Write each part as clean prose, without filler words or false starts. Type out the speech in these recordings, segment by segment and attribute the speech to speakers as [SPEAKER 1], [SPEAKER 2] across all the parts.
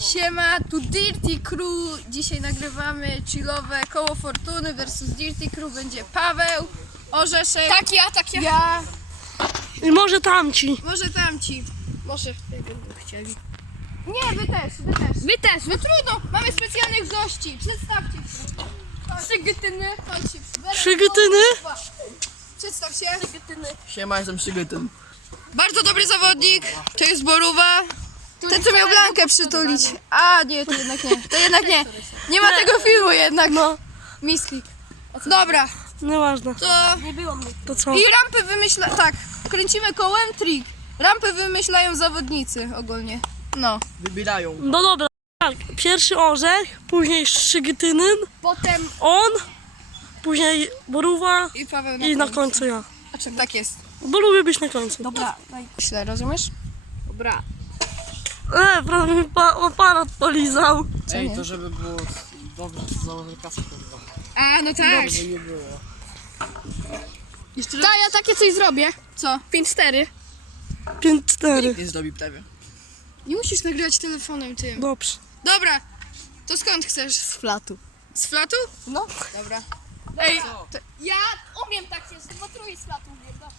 [SPEAKER 1] Siema, tu Dirty Crew. Dzisiaj nagrywamy chillowe koło fortuny versus Dirty Crew. Będzie Paweł, Orzeszek.
[SPEAKER 2] Tak ja.
[SPEAKER 1] Ja.
[SPEAKER 3] I może tamci.
[SPEAKER 1] Może tamci.
[SPEAKER 2] Może jak będą chcieli.
[SPEAKER 1] Nie, wy też.
[SPEAKER 2] Wy też.
[SPEAKER 1] No trudno, mamy specjalnych gości. Przedstawcie się.
[SPEAKER 2] Szygytyny.
[SPEAKER 1] Chodźcie.
[SPEAKER 3] Szygytyny?
[SPEAKER 1] Przedstaw się.
[SPEAKER 4] Siema, jestem Szygytyn.
[SPEAKER 1] Bardzo dobry zawodnik. To jest Borówa. Ten, co miał Blankę przytulić. A, nie, to jednak nie. To jednak nie. Nie ma tego filmu jednak. No. Misklik. Dobra,
[SPEAKER 3] Nieważne.
[SPEAKER 1] to...
[SPEAKER 2] Nie było mnie.
[SPEAKER 3] To co?
[SPEAKER 1] I rampy wymyśla... Tak, kręcimy kołem, trik. Rampy wymyślają zawodnicy ogólnie. No.
[SPEAKER 4] Wybierają.
[SPEAKER 3] No dobra. Tak, pierwszy orzech, później Szygytynyn,
[SPEAKER 2] Potem
[SPEAKER 3] on, później Borówa
[SPEAKER 1] I Paweł
[SPEAKER 3] i na końcu ja.
[SPEAKER 1] A czym tak jest?
[SPEAKER 3] Bo lubię być na końcu.
[SPEAKER 2] dobra.
[SPEAKER 1] Źle, rozumiesz?
[SPEAKER 2] Dobra.
[SPEAKER 3] Prawie mi aparat polizał.
[SPEAKER 4] Ej, to żeby było dobrze, to założę kasę chyba.
[SPEAKER 1] A, no tak.
[SPEAKER 4] Żeby nie było.
[SPEAKER 1] Jeszcze
[SPEAKER 2] Ta, ja takie coś zrobię.
[SPEAKER 1] Co?
[SPEAKER 2] 5-4.
[SPEAKER 3] 5-4.
[SPEAKER 4] Nie zrobi prawie.
[SPEAKER 1] Nie musisz nagrywać telefonem tym.
[SPEAKER 3] Dobrze.
[SPEAKER 1] Dobra, to skąd chcesz?
[SPEAKER 2] Z flatu.
[SPEAKER 1] Z flatu?
[SPEAKER 2] No.
[SPEAKER 1] Dobra.
[SPEAKER 2] Ej, ja umiem takie, bo trój z flatu umiem, dobra.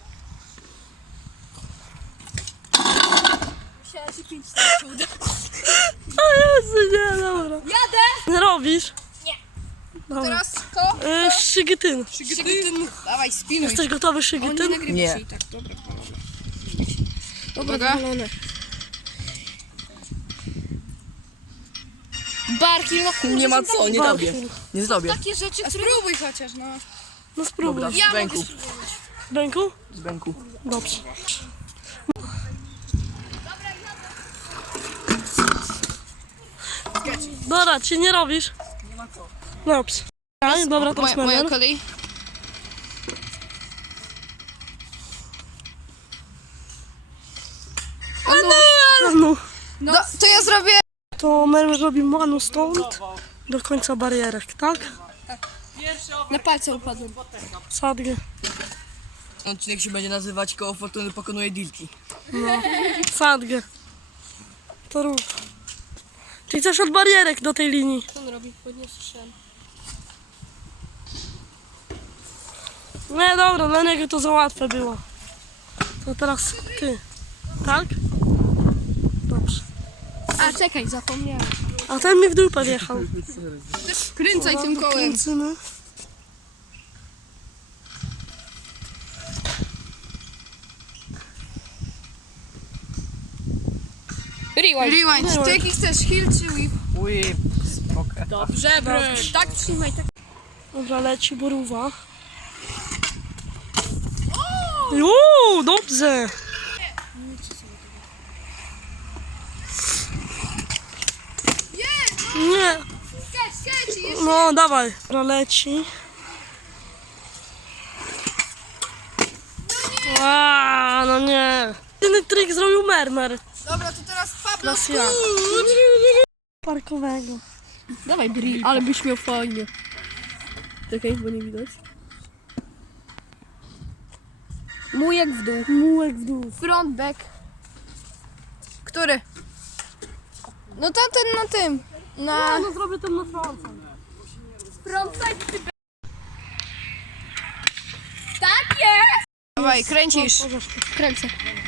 [SPEAKER 2] Myślałem, że 5-4 uda.
[SPEAKER 3] O Jezu, nie, dobra.
[SPEAKER 2] Jadę!
[SPEAKER 3] Nie robisz?
[SPEAKER 2] Nie.
[SPEAKER 3] Dobra.
[SPEAKER 1] Teraz ko?
[SPEAKER 3] Szygytyn.
[SPEAKER 1] Szygityn. Dawaj, spinuj.
[SPEAKER 3] Jesteś gotowy,
[SPEAKER 1] On nie
[SPEAKER 3] Szygytyn?
[SPEAKER 1] nagrywa
[SPEAKER 4] Nie.
[SPEAKER 1] się i tak, dobra.
[SPEAKER 2] Dobra, dowolone. Barki, no kurde.
[SPEAKER 4] Nie ma
[SPEAKER 2] są
[SPEAKER 4] co, nie
[SPEAKER 3] Barki.
[SPEAKER 4] robię. Nie zrobię.
[SPEAKER 2] takie rzeczy,
[SPEAKER 1] A
[SPEAKER 2] które...
[SPEAKER 1] spróbuj chociaż, no.
[SPEAKER 3] No spróbuj.
[SPEAKER 4] Dobra,
[SPEAKER 2] Ja
[SPEAKER 4] z bęku.
[SPEAKER 2] mogę spróbować.
[SPEAKER 3] Bęku?
[SPEAKER 4] Z bęku.
[SPEAKER 3] Dobrze. Dobra, ci nie robisz?
[SPEAKER 4] Nie ma co.
[SPEAKER 3] Dobrze. Tak, dobra, teraz
[SPEAKER 1] Moja
[SPEAKER 3] Marian.
[SPEAKER 1] kolej.
[SPEAKER 3] No.
[SPEAKER 1] To ja zrobię...
[SPEAKER 3] To Mermer robi manu stąd do końca barierek, tak?
[SPEAKER 2] Na palce upadłem.
[SPEAKER 3] Sadgę.
[SPEAKER 4] Odcinek się będzie nazywać Koło Fortuny pokonuje Dilki.
[SPEAKER 3] Sadgę. To rób. Czyli coś od barierek do tej linii.
[SPEAKER 2] Co on robi? Bo nie słyszałem.
[SPEAKER 3] Nie, dobra, dla niego to za łatwe było. To teraz ty. Tak? Dobrze.
[SPEAKER 2] A czekaj, zapomniałem.
[SPEAKER 3] A ten mi w dupę wjechał.
[SPEAKER 1] Kręcaj tym kołem.
[SPEAKER 3] Kręcimy.
[SPEAKER 2] Rewind.
[SPEAKER 1] Rewind. Ty jaki chcesz? Hill czy whip?
[SPEAKER 4] Whip. Spoko.
[SPEAKER 2] Dobrze, tak trzymaj, tak.
[SPEAKER 3] Dobra, leci Borówa. Uuu, dobrze. Nie,
[SPEAKER 1] Skacz,
[SPEAKER 3] no dawaj. Dobra, leci. No nie. Ten trik zrobił Mermer.
[SPEAKER 1] Dobra, to teraz Pablo.
[SPEAKER 3] Teraz ja. Parkowego.
[SPEAKER 2] Dawaj drill. Ale byś miał fajnie. Czekaj, bo nie widać. Mujek w dół.
[SPEAKER 3] Mułek w dół.
[SPEAKER 2] Front, back.
[SPEAKER 1] Który? No tamten na tym. Na...
[SPEAKER 3] No zrobię ten na froncie.
[SPEAKER 2] Frontside, ty Tak jest!
[SPEAKER 1] Dawaj, kręcisz.
[SPEAKER 2] Kręcę.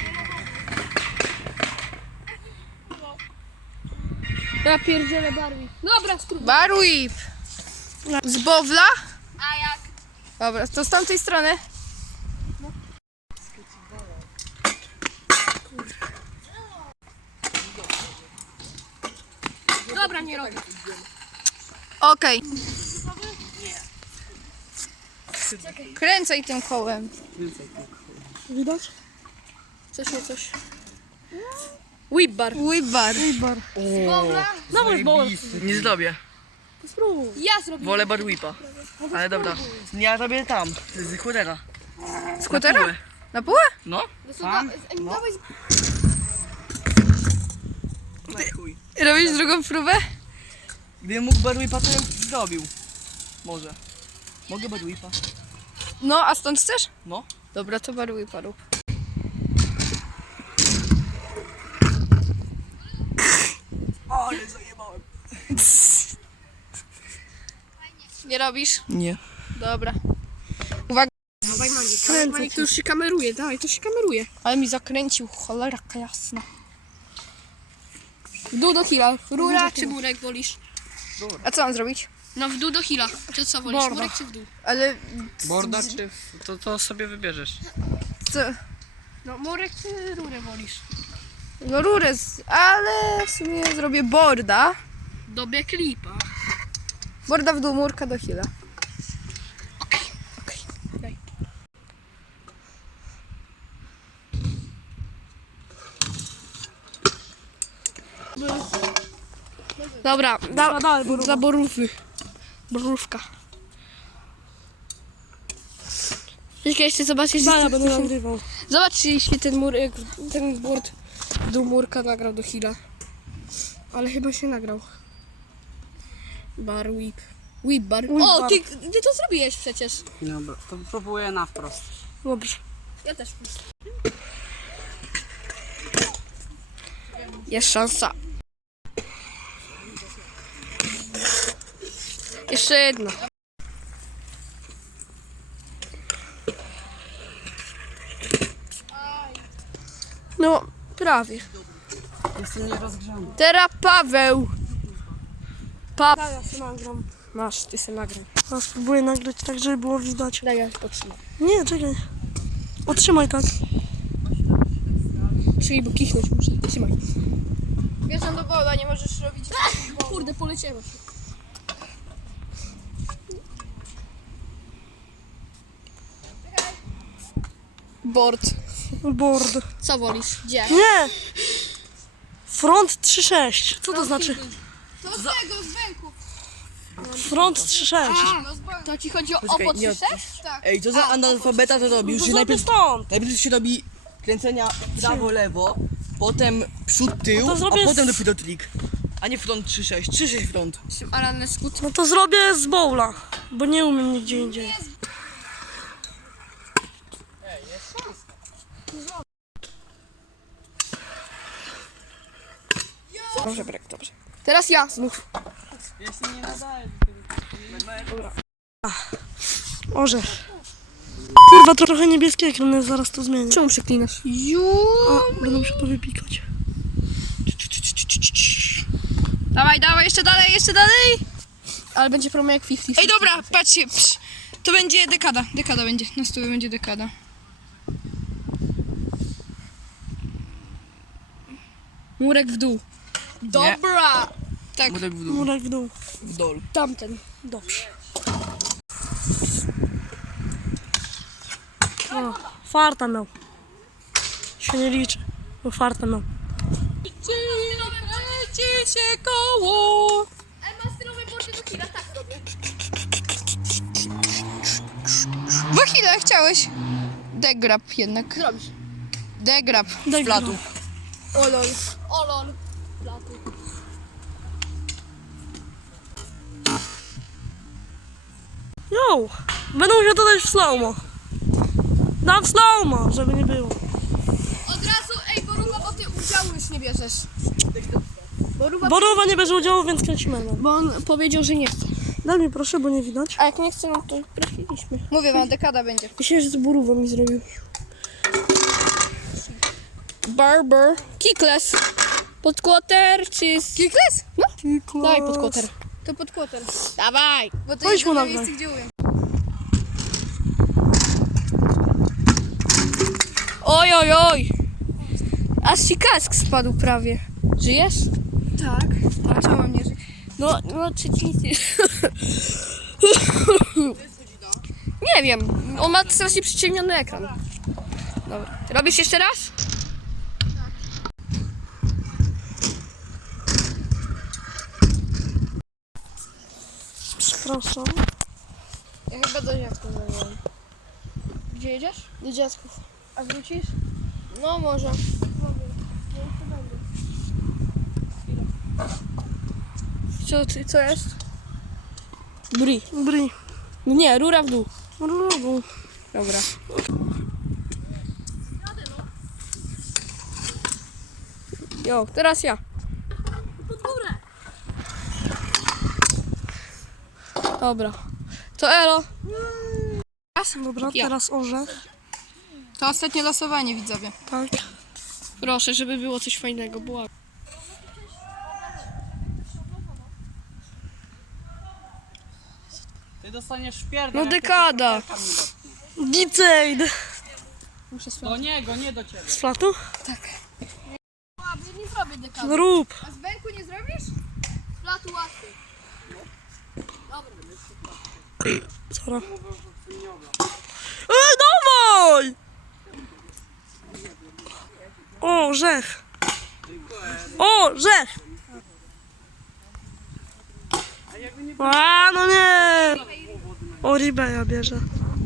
[SPEAKER 2] Ja pierdzielę barwi. Dobra, spróbuj.
[SPEAKER 1] Bar whip. Z bowla?
[SPEAKER 2] A jak?
[SPEAKER 1] Dobra, to z tamtej strony.
[SPEAKER 2] Dobra, nie robię.
[SPEAKER 1] Okej. Kręcaj tym kołem.
[SPEAKER 3] Widać?
[SPEAKER 2] Coś nie coś. Whip bar.
[SPEAKER 1] Whip bar.
[SPEAKER 3] Bar.
[SPEAKER 2] Dobra.
[SPEAKER 3] Dawaj bol.
[SPEAKER 4] Nie zrobię.
[SPEAKER 3] Spróbuj.
[SPEAKER 2] Ja zrobię.
[SPEAKER 4] Wolę bar whipa. Ale dobra. Ja robię tam, z chudera.
[SPEAKER 1] Skutera?
[SPEAKER 4] Na półę.
[SPEAKER 1] Na półę?
[SPEAKER 4] No?
[SPEAKER 2] Dawaj,
[SPEAKER 4] Ty chuj.
[SPEAKER 1] Robisz drugą próbę?
[SPEAKER 4] Gdybym mógł bar whipa, to bym zrobił. Może. Mogę bar whipa?
[SPEAKER 1] No, a stąd chcesz?
[SPEAKER 4] No.
[SPEAKER 1] Dobra, to bar whipa rób.
[SPEAKER 4] Ale zajebałem.
[SPEAKER 1] Nie robisz?
[SPEAKER 4] Nie.
[SPEAKER 1] Dobra. Uwaga.
[SPEAKER 2] Dawaj Manik, to już się kameruje, dawaj, to się kameruje.
[SPEAKER 1] Ale mi zakręcił, cholera jasna.
[SPEAKER 2] W dół do hila. Rura czy murek wolisz?
[SPEAKER 1] A co mam zrobić?
[SPEAKER 2] No w dół do hila. Czy co wolisz,
[SPEAKER 3] Borda.
[SPEAKER 2] murek czy w dół?
[SPEAKER 1] Ale
[SPEAKER 5] Borda czy... To sobie wybierzesz.
[SPEAKER 1] co?
[SPEAKER 2] No murek czy rurę wolisz?
[SPEAKER 1] No rurę, ale w sumie zrobię borda.
[SPEAKER 2] Do klipa.
[SPEAKER 1] Borda w dół, murka do hila.
[SPEAKER 2] Dobra, dla borówki. Borówka. Jeśli jeszcze zobaczyć,
[SPEAKER 3] Dala, będę nagrywał.
[SPEAKER 2] zobacz, jeśli ten murek, ten board do murka nagrał do hila. Ale chyba się nagrał. Bar whip. Whip bar. O,
[SPEAKER 3] bar.
[SPEAKER 2] ty to zrobiłeś przecież.
[SPEAKER 5] Dobra, to próbuję na wprost.
[SPEAKER 3] Dobrze.
[SPEAKER 2] Ja też.
[SPEAKER 1] Jest szansa.
[SPEAKER 2] Jeszcze jedna. No, prawie.
[SPEAKER 5] Jestem nierozgrzany.
[SPEAKER 1] Teraz Paweł.
[SPEAKER 3] Ja się nagram.
[SPEAKER 1] Masz, ty se nagraj.
[SPEAKER 3] Ja spróbuję nagrać tak, żeby było widać.
[SPEAKER 1] Daj, ja potrzymam.
[SPEAKER 3] Nie, czekaj. Otrzymaj tak.
[SPEAKER 2] Czyli bo kichnąć muszę. Trzymaj.
[SPEAKER 1] Bierzem do bola, nie możesz robić.
[SPEAKER 2] Kurde, poleciałem.
[SPEAKER 1] Board.
[SPEAKER 3] Board.
[SPEAKER 2] Co wolisz? Gdzie?
[SPEAKER 3] Nie! Front 3.6. Co to znaczy?
[SPEAKER 1] To z tego, z bęku.
[SPEAKER 3] Front 3.6.
[SPEAKER 2] To ci chodzi o
[SPEAKER 4] Poczekaj,
[SPEAKER 2] opo
[SPEAKER 4] nie
[SPEAKER 2] 3-6?
[SPEAKER 1] Tak.
[SPEAKER 4] Ej, co za analfabeta to robi? Już
[SPEAKER 3] To
[SPEAKER 4] się
[SPEAKER 3] zrobię
[SPEAKER 4] najpierw,
[SPEAKER 3] stąd.
[SPEAKER 4] najpierw się robi kręcenia prawo, lewo, potem przód, tył,
[SPEAKER 3] No to zrobię
[SPEAKER 4] a potem
[SPEAKER 3] z-
[SPEAKER 4] dopiero trik. A nie front 3.6, 3.6 front.
[SPEAKER 2] Alan skut.
[SPEAKER 3] No to zrobię z bowla, bo nie umiem nigdzie indziej.
[SPEAKER 1] Dobrze, brek, dobrze.
[SPEAKER 2] Teraz ja znów.
[SPEAKER 3] Orzech. Kurwa, trochę niebieskie ekrany, zaraz to zmienię.
[SPEAKER 2] Czemu przeklinasz?
[SPEAKER 3] A, będę musiał to wypikać.
[SPEAKER 1] Dawaj, dawaj, jeszcze dalej, jeszcze dalej.
[SPEAKER 2] Ale będzie problem jak 50.
[SPEAKER 1] Ej, dobra, patrzcie. To będzie dekada. Dekada będzie. Na stół będzie dekada.
[SPEAKER 2] Murek w dół. Dobra!
[SPEAKER 1] Tak.
[SPEAKER 4] Murek w dół,
[SPEAKER 3] Murek w dół.
[SPEAKER 4] w dol.
[SPEAKER 2] Tamten.
[SPEAKER 3] Dobrze. O, farta miał. Się nie liczy, bo farta miał.
[SPEAKER 1] Kręci się koło. Wachile, chciałeś? Degrab jednak.
[SPEAKER 2] Zrobisz.
[SPEAKER 1] Degrab.
[SPEAKER 3] Daj
[SPEAKER 4] Platu.
[SPEAKER 3] go.
[SPEAKER 2] Olol. Olol. Platy.
[SPEAKER 3] Jo! Będę musiał dodać w slow-mo. Dam w slow-mo, żeby nie było.
[SPEAKER 2] Od razu, ej, Boruba, bo ty udziału już nie bierzesz.
[SPEAKER 3] Boruwa nie bierze udziału, więc kręcimy.
[SPEAKER 2] Bo on powiedział, że nie chce.
[SPEAKER 3] Daj mi proszę, bo nie widać.
[SPEAKER 2] A jak nie chce, no to prosiliśmy.
[SPEAKER 1] Mówię wam, dekada będzie.
[SPEAKER 2] Myślę, że z Borówą mi zrobił. Barber. Kickless. Pod quarter czy z...
[SPEAKER 1] Kikles?
[SPEAKER 2] No. Daj pod quarter.
[SPEAKER 1] To pod kłoter.
[SPEAKER 2] Dawaj.
[SPEAKER 1] Bo to
[SPEAKER 3] Chodź
[SPEAKER 1] jest
[SPEAKER 3] mu
[SPEAKER 1] na
[SPEAKER 3] nagraj.
[SPEAKER 1] miejscu, gdzie umiem.
[SPEAKER 2] Oj, oj, oj. Aż ci kask spadł prawie. Żyjesz?
[SPEAKER 1] Tak. A czemu mam nie żyć?
[SPEAKER 2] No czy ci nic nie... Nie wiem. On ma strasznie przyciemniony ekran. Dobra. Robisz jeszcze raz?
[SPEAKER 3] Przepraszam.
[SPEAKER 2] Ja chyba do dziadków zadzwonię. Gdzie jedziesz? Do dziadków. A wrócisz? No może. Co jest? Bri.
[SPEAKER 3] Bri.
[SPEAKER 2] No nie, rura w dół.
[SPEAKER 3] Rubu.
[SPEAKER 2] Dobra. Jo, teraz ja.
[SPEAKER 3] Pod górę. Dobra. To elo. Dobra,
[SPEAKER 1] Ja.
[SPEAKER 3] teraz orzech.
[SPEAKER 1] To ostatnie losowanie, widzowie.
[SPEAKER 3] Tak. Proszę, żeby było coś fajnego. Była.
[SPEAKER 5] Ty dostaniesz pierdol.
[SPEAKER 1] No
[SPEAKER 5] jak ty
[SPEAKER 1] dekada.
[SPEAKER 5] tylko pelka mnie dotknie.
[SPEAKER 3] Gicejd.
[SPEAKER 5] Do niego, nie do ciebie.
[SPEAKER 3] Z flatu?
[SPEAKER 2] Nie zrobię dekady.
[SPEAKER 3] Zrób.
[SPEAKER 2] A z bęku nie zrobisz? Z platu łatwy.
[SPEAKER 3] Zara. Dawaj! O, orzech. O, orzech. A, no nie. O, ribę ja bierze.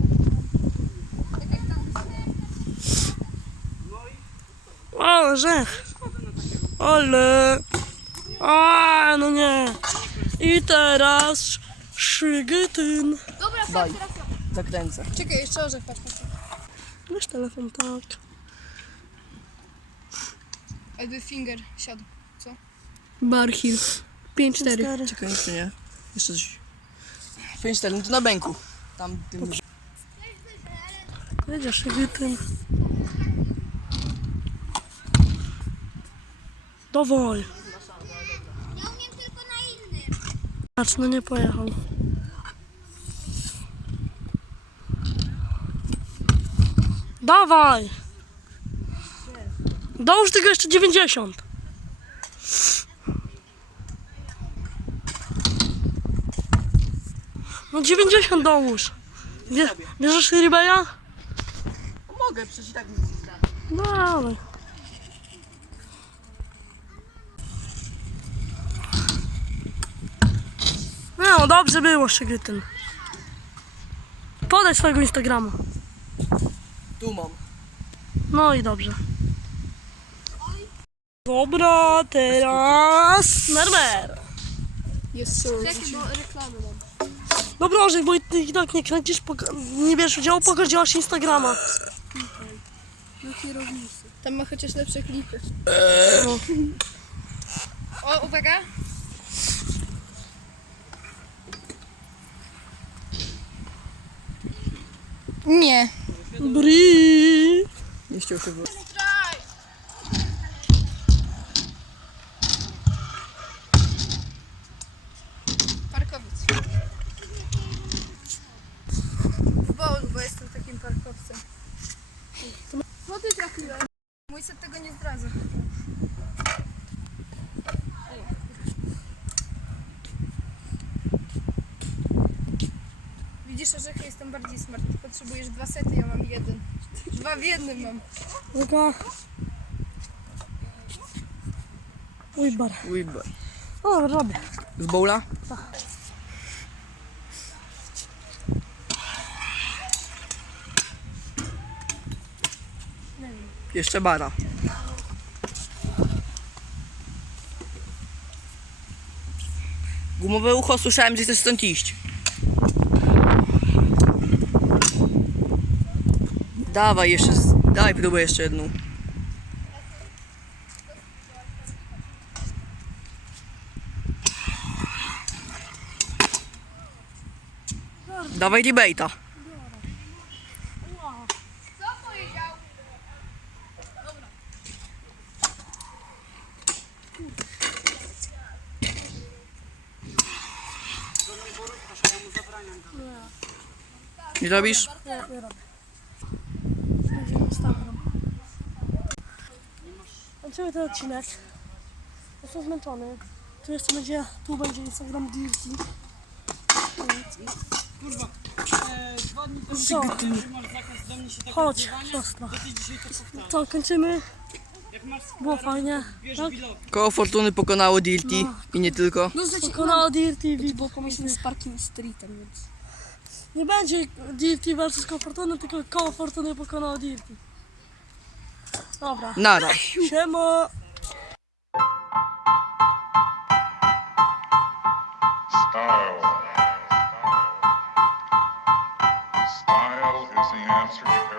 [SPEAKER 3] O, orzech. Ale. A, no nie. I teraz Szygytyn.
[SPEAKER 2] Dobra,
[SPEAKER 4] Daj. Zakręcę.
[SPEAKER 2] Czekaj, jeszcze orzech, patrz.
[SPEAKER 3] Weź telefon, tak.
[SPEAKER 1] Jakby finger siadł.
[SPEAKER 3] Barhill. 5-4.
[SPEAKER 4] Czekaj, jeszcze nie. Jeszcze coś. 5-4, no to na bęku. Tam tym.
[SPEAKER 3] Jedziesz, Szygytyn. Dawaj.
[SPEAKER 2] Ja umiem tylko na innym.
[SPEAKER 3] Patrz, no nie pojechał. Dawaj! Dołóż tego jeszcze 90. No 90 dołóż. Bierzesz Ribeya?
[SPEAKER 4] Mogę, przecież i tak nic nie znam.
[SPEAKER 3] No dawaj. No dobrze było, Szygytyn. Podaj swojego Instagrama.
[SPEAKER 4] Tu mam.
[SPEAKER 3] No i dobrze. Dobra, teraz Nermer.
[SPEAKER 1] Jest sól.
[SPEAKER 2] Czekaj, bo reklamy mam.
[SPEAKER 3] Dobra, Orzech, bo ty i tak nie kręcisz, nie bierzesz udziału, pokaż działasz Instagrama.
[SPEAKER 1] Tam ma chociaż lepsze klipy.
[SPEAKER 3] No.
[SPEAKER 1] O, uwaga. Nie.
[SPEAKER 3] Bri.
[SPEAKER 4] Nie chciał się wyjść.
[SPEAKER 1] Parkowiec. Bo jestem takim parkowcem.
[SPEAKER 2] Co ty trafiłeś?
[SPEAKER 1] Mój set tego nie zdradza. Widzisz, Orzechy, jestem bardziej smart. Ty potrzebujesz 2 sety, ja mam 1. 2 w jednym mam.
[SPEAKER 3] Uwaga. Ujbar.
[SPEAKER 4] Whipbar.
[SPEAKER 3] O, dobra, robię.
[SPEAKER 4] Z bowla? Jeszcze bara. Gumowe ucho, słyszałem, że chcesz stąd iść. Dawaj jeszcze, daj próbę jeszcze jedną. Dawaj debate'a. Nie robisz?
[SPEAKER 3] Będzie Instagram. Kończymy ten odcinek. Jestem zmęczony. Tu jeszcze będzie, tu będzie Instagram Dirty.
[SPEAKER 5] Kurwa, 2 dni temu
[SPEAKER 3] Co?
[SPEAKER 5] masz zakaz do mnie się tak
[SPEAKER 3] Chodź,
[SPEAKER 5] odzywania,
[SPEAKER 3] siostra.
[SPEAKER 5] to ty dzisiaj to powtarzasz.
[SPEAKER 3] Co, kończymy?
[SPEAKER 5] Jak masz
[SPEAKER 3] Było fajnie.
[SPEAKER 5] bierz
[SPEAKER 3] Tak?
[SPEAKER 5] vlog.
[SPEAKER 4] Koło Fortuny pokonało Dirty i nie tylko.
[SPEAKER 3] Pokonało Dirty.
[SPEAKER 2] Bo pomyślę z Parking Streetem, więc...
[SPEAKER 3] Nie będzie Dirty versus koło Fortuny, tylko koło Fortuny pokonało Dirty. Dobra.
[SPEAKER 4] Nara.
[SPEAKER 3] Siema.
[SPEAKER 6] Style. Style is the answer to